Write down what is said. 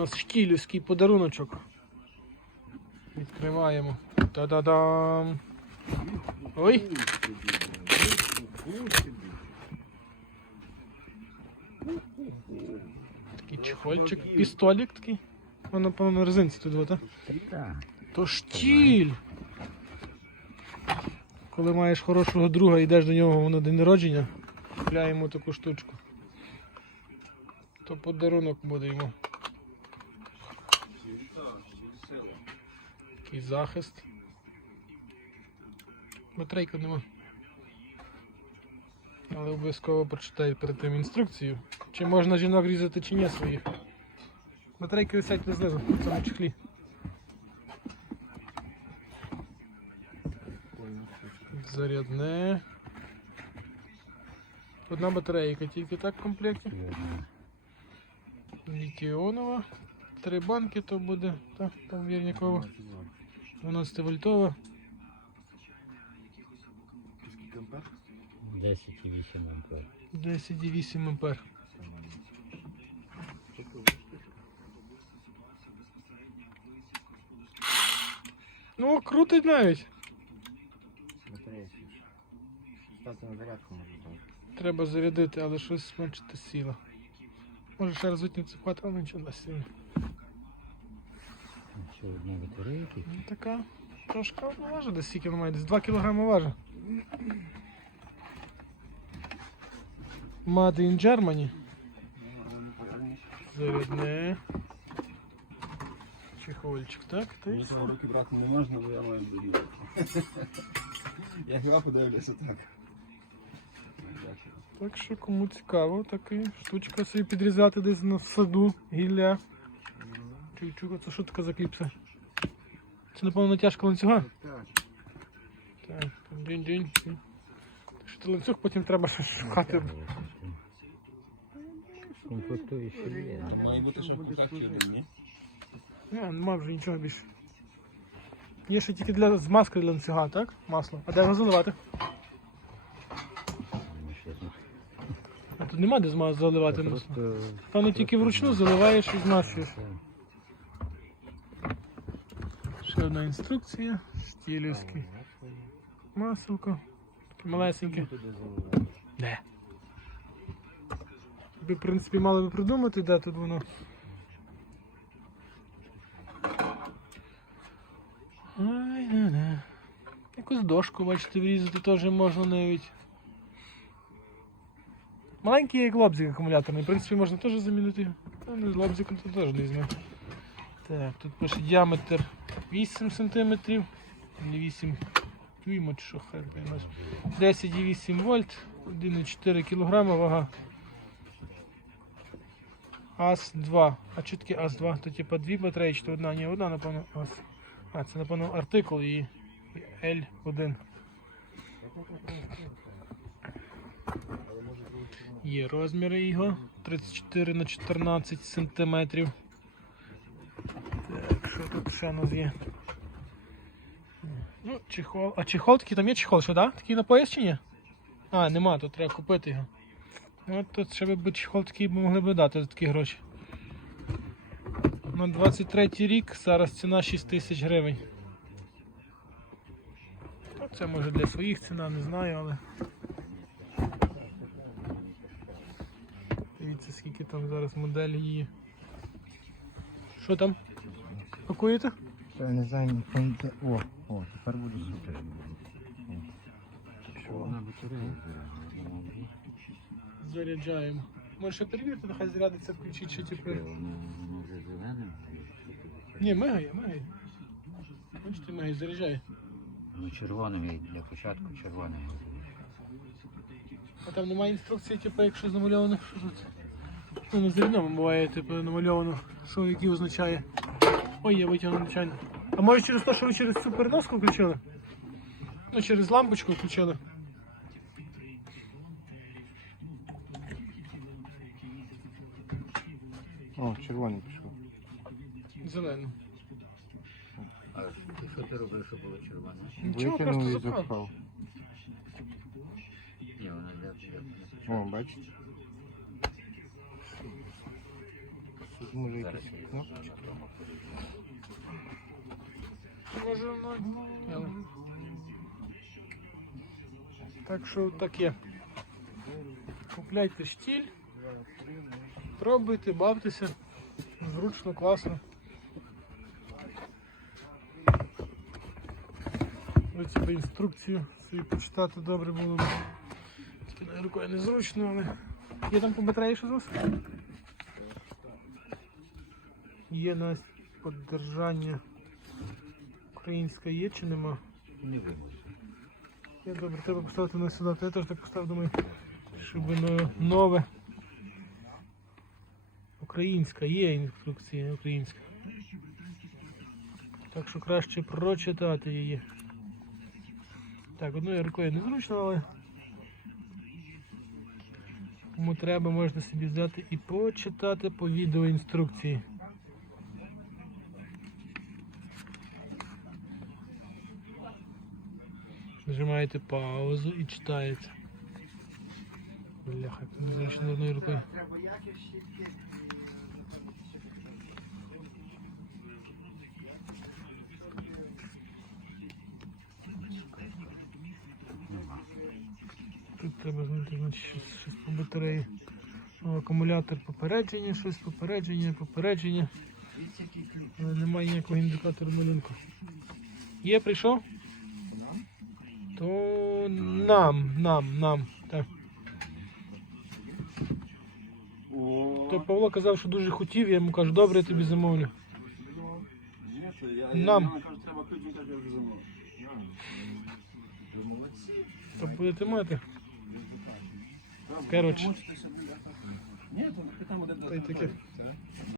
У нас шкілівський подаруночок. Відкриваємо. Та-да-дам! Ой! Такий чехольчик, пістолік такий. Воно, напевно, на резинці тут, так? Так. То штіль. Коли маєш хорошого друга і йдеш до нього на день народження, купляй йому таку штучку. То подарунок буде йому. Такий захист. Батарейка нема. Але обов'язково прочитай перед тим інструкцію. Чи можна жінок різати чи ні своїх. Батарейки висять знизу, в цьому чехлі. Зарядне. Одна батарейка тільки так в комплекті. Літіонова. Три банки то буде. Так, там вірнякова. 12 вольтова. 10,8 ампер. 10,8 ампер. Ну, крутить навіть. Треба зарядити, але щось зменшити сила. Може ще раз витягнути хватить, але нічого не сильно. Ще одна батарейка. Ну, така трошки важить, десь скільки вона має, десь 2 кг важить. Made in Germany. Зарядне. Чехольчик, так? Та й Мені все. руки брати не можна, бо я маю боліти. Я гра подивлюся так. Так що кому цікаво, така штучка собі підрізати десь на саду, гілля. Чуй-чуй, це що таке за кліпса? Це напевно натяжка ланцюга? Так. Так, день-день. Так що ти ланцюг потім треба ще шукати. Є. Має бути, щоб в один, ні? Не, нема вже нічого більше. Є ще тільки для змазки для ланцюга, так? Масло. А де його заливати? А тут нема де зма- заливати масло. Певно тільки вручну заливаєш і змащуєш. Ще одна інструкція. Штілівський. Маселко. Таке малесеньке. Де? Ви, в принципі, мали би придумати, де тут воно. Ай, не, не. Якусь дошку, бачите, врізати теж можна навіть. Маленький як лобзик акумуляторний, в принципі, можна теж замінити. Ну, не лобзиком то теж не візьме. Так, тут пише діаметр 8 см. Не 8 дюйма чи що хай 10,8 вольт, 1,4 кг вага. АС-2. А що таке АС-2? То типа дві батареї, чи то одна? Ні, одна, напевно, АС. А, це, напевно, артикул і і L1. Є розміри його 34 на 14 сантиметрів. Тут ще у нас є? Ну, чехол. А чехол такий, там є чехол, що, да? Такий на пояс чи ні? А, нема, тут треба купити його. Ну, тут ще би чехол такий могли б дати за такі гроші. На 23 рік зараз ціна 6 тисяч гривень. Ну, Це може для своїх ціна, не знаю, але. Дивіться, скільки там зараз моделі є. Що там? Пакуєте? Я не знаю, не. О, о, тепер буде супер. Заряджаємо. Може ще перевірте, нехай зарядиться, включіть ще тепер. Ні, мигає, мигає. Бачите, мигає, заряджає. Ну червоним я для початку червоним. А там немає інструкції, типу, якщо намальовано, що тут. Ну, на зеленому буває, типу, намальовано, що який означає. Ой, я витягнув нечайно. А може через те, що ви через цю переноску включили? Ну, через лампочку включили. О, червоний пішов. Зелену. А що ти робив, щоб було червоне? Нічого, Викинув просто і запхав. запхав. Ні, вона для, для, для О, бачите? Тут може якісь кнопочки. Ну, Так що таке. Купляйте штіль, пробуйте, бавтеся. Зручно, класно. Ви інструкцію собі почитати добре було б. Спиною рукою незручно, але. Є там по батареї що зовсім? Є на поддержання українська є чи нема? Не виможе. Я добре, треба поставити на сюди. Я теж так поставив, думаю, щоб воно нове. Українська, є інструкція українська. Так що краще прочитати її. Так, одною рукою незручно, але кому треба, можна собі взяти і почитати по відеоінструкції. Нажимаєте паузу і читаєте. Бляха, незручно одною рукою. Тут треба знайти значить, щось, щось по батареї. Ну, акумулятор попередження, щось попередження, попередження. Але немає ніякого індикатору малюнку. Є, прийшов? То нам, нам, нам. Так. О, То Павло казав, що дуже хотів, я йому кажу, добре, я тобі замовлю. Ні, це я, Нам. я, я кажу, треба ключ, він каже, я вже замовив. Ви молодці. То будете мати. Треба, Коротше. можете собі, да, так. Ні, то там один Та й таке.